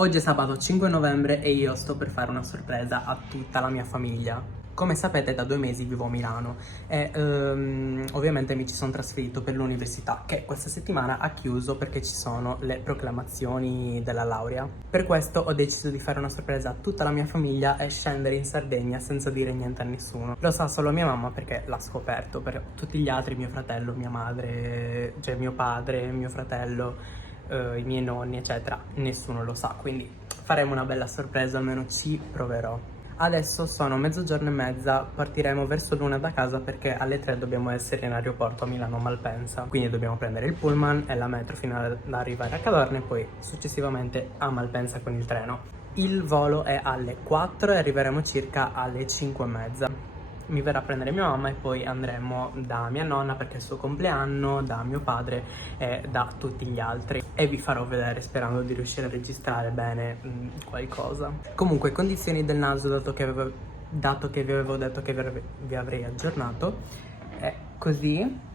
Oggi è sabato 5 novembre e io sto per fare una sorpresa a tutta la mia famiglia. Come sapete, da 2 mesi vivo a Milano e ovviamente mi ci sono trasferito per l'università, che questa settimana ha chiuso perché ci sono le proclamazioni della laurea. Per questo ho deciso di fare una sorpresa a tutta la mia famiglia e scendere in Sardegna senza dire niente a nessuno. Lo sa solo mia mamma perché l'ha scoperto, per tutti gli altri, mio fratello, mia madre, cioè mio padre, mio fratello, i miei nonni, eccetera, nessuno lo sa, quindi faremo una bella sorpresa, almeno ci proverò. Adesso sono 00:30, partiremo verso l'1 da casa perché alle 3 dobbiamo essere in aeroporto a Milano Malpensa, quindi dobbiamo prendere il pullman e la metro fino ad arrivare a Cadorna e poi successivamente a Malpensa con il treno. Il volo è alle 4 e arriveremo circa alle 5:30. Mi verrà a prendere mia mamma e poi andremo da mia nonna perché è il suo compleanno, da mio padre e da tutti gli altri. E vi farò vedere sperando di riuscire a registrare bene qualcosa. Comunque, condizioni del naso, dato che vi avevo detto che vi avrei aggiornato, è così.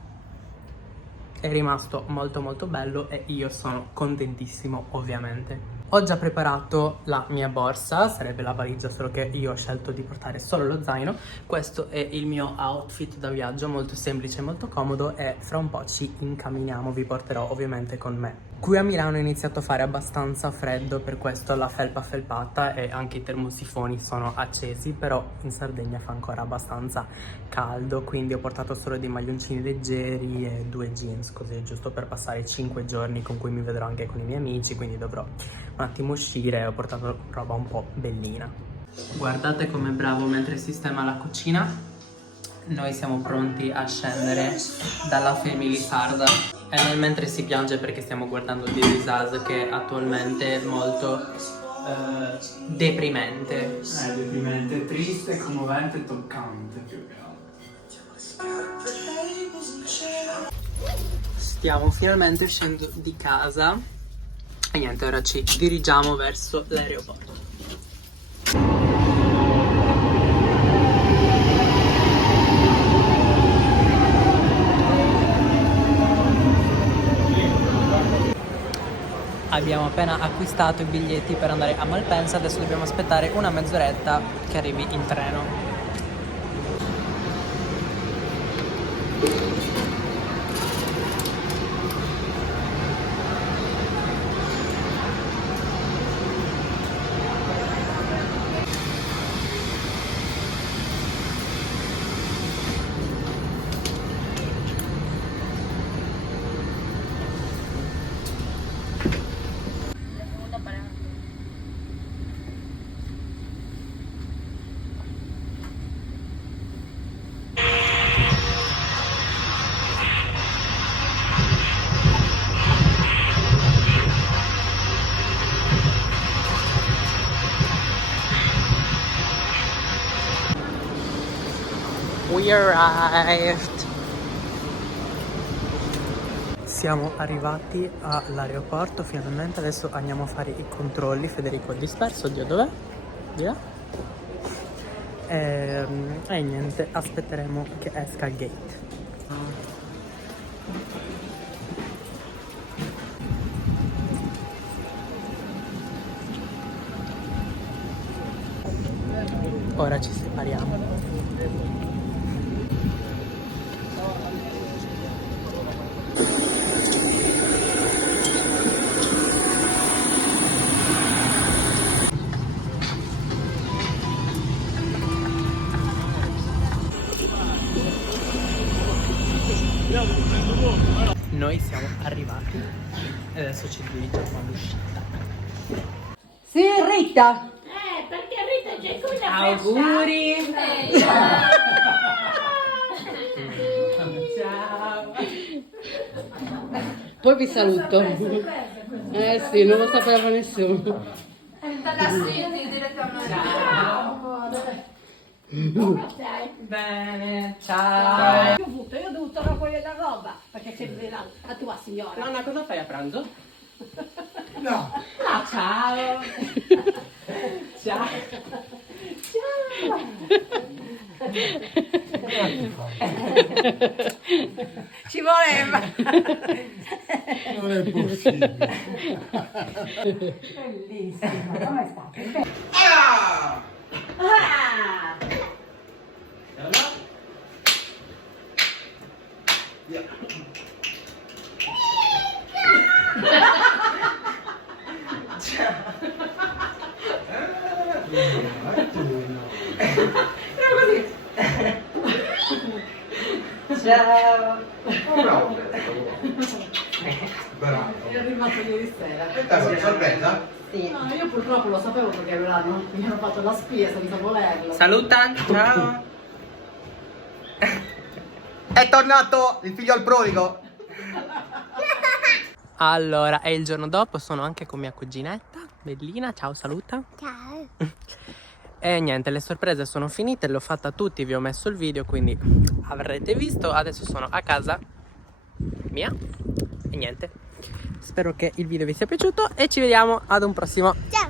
È rimasto molto molto bello e io sono contentissimo, ovviamente. Ho già preparato la mia borsa, sarebbe la valigia, solo che io ho scelto di portare solo lo zaino. Questo è il mio outfit da viaggio, molto semplice e molto comodo, e fra un po' ci incamminiamo, vi porterò ovviamente con me. Qui a Milano è iniziato a fare abbastanza freddo, per questo la felpa felpata e anche i termosifoni sono accesi, però in Sardegna fa ancora abbastanza caldo, quindi ho portato solo dei maglioncini leggeri e 2 jeans, così giusto per passare i 5 giorni con cui mi vedrò anche con i miei amici, quindi dovrò un attimo uscire. Ho portato roba un po' bellina. Guardate com'è bravo mentre sistema la cucina. Noi siamo pronti a scendere dalla family sarda e nel mentre si piange perché stiamo guardando This Is Us, che attualmente è molto deprimente. Deprimente, triste, commovente e toccante. Stiamo finalmente uscendo di casa e niente, ora ci dirigiamo verso l'aeroporto. Abbiamo appena acquistato i biglietti per andare a Malpensa, adesso dobbiamo aspettare una mezz'oretta che arrivi il treno. We arrived. Siamo arrivati all'aeroporto finalmente, adesso andiamo a fare i controlli. Federico è disperso, oddio dov'è? Di là? E niente, aspetteremo che esca il gate. Ora ci separiamo. Noi siamo arrivati e adesso ci dirigiamo all'uscita. Sì, Rita! Perché Rita c'è qui una Auguri! Ciao! Poi vi saluto. Sì, non lo sapeva nessuno. Bene, ciao! Io ho dovuto raccogliere la roba perché c'è la tua signora. Nonna, cosa fai a pranzo? No! Ah, ciao! Ciao! Ci voleva. Non è possibile. Bellissimo, come state? Ah! Ah! Via. Ciao! Bravo. Bravo. È arrivato ieri sera. Questa è una sorpresa? Sì. No, io purtroppo lo sapevo perché mi hanno fatto la spia senza volerlo. Saluta, ciao. È tornato il figlio al prodigo. Allora, è il giorno dopo, sono anche con mia cuginetta, Bellina, ciao, saluta. Ciao. E niente, le sorprese sono finite, le ho fatte a tutti, vi ho messo il video, quindi avrete visto. Adesso sono a casa mia e niente. Spero che il video vi sia piaciuto e ci vediamo ad un prossimo. Ciao.